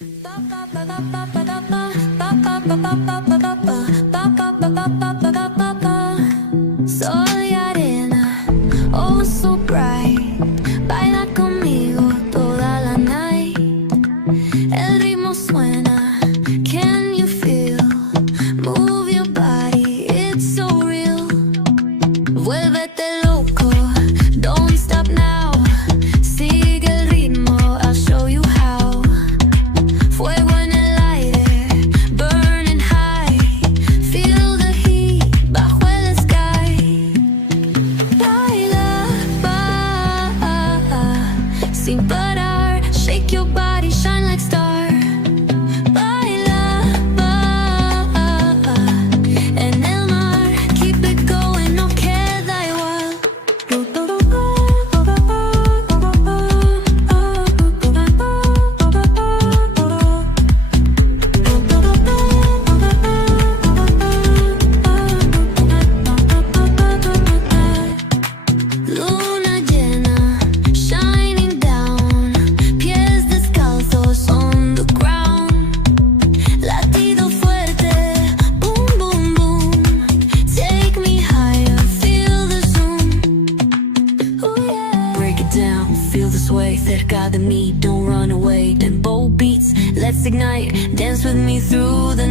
Sol y arena, oh so bright. Baila conmigo toda la night. El ritmo suena, can you feel? Move your body, it's so real. Vuélvete loco, don't stop now. Sigue el ritmo, I'll show you how. Fuego en el aire, burning high. Feel the heat bajo el sky. Baila, sin parar. Shake your body, shine like star. Baila, en el mar. Keep it going, no queda igual. Luna llena, shining down. Pies descalzos on the ground. Latido fuerte, boom, boom, boom. Take me higher, feel the zoom. Ooh, yeah. Break it down, feel the sway. Cerca de mí, don't run away. Tempo beats, let's ignite. Dance with me through the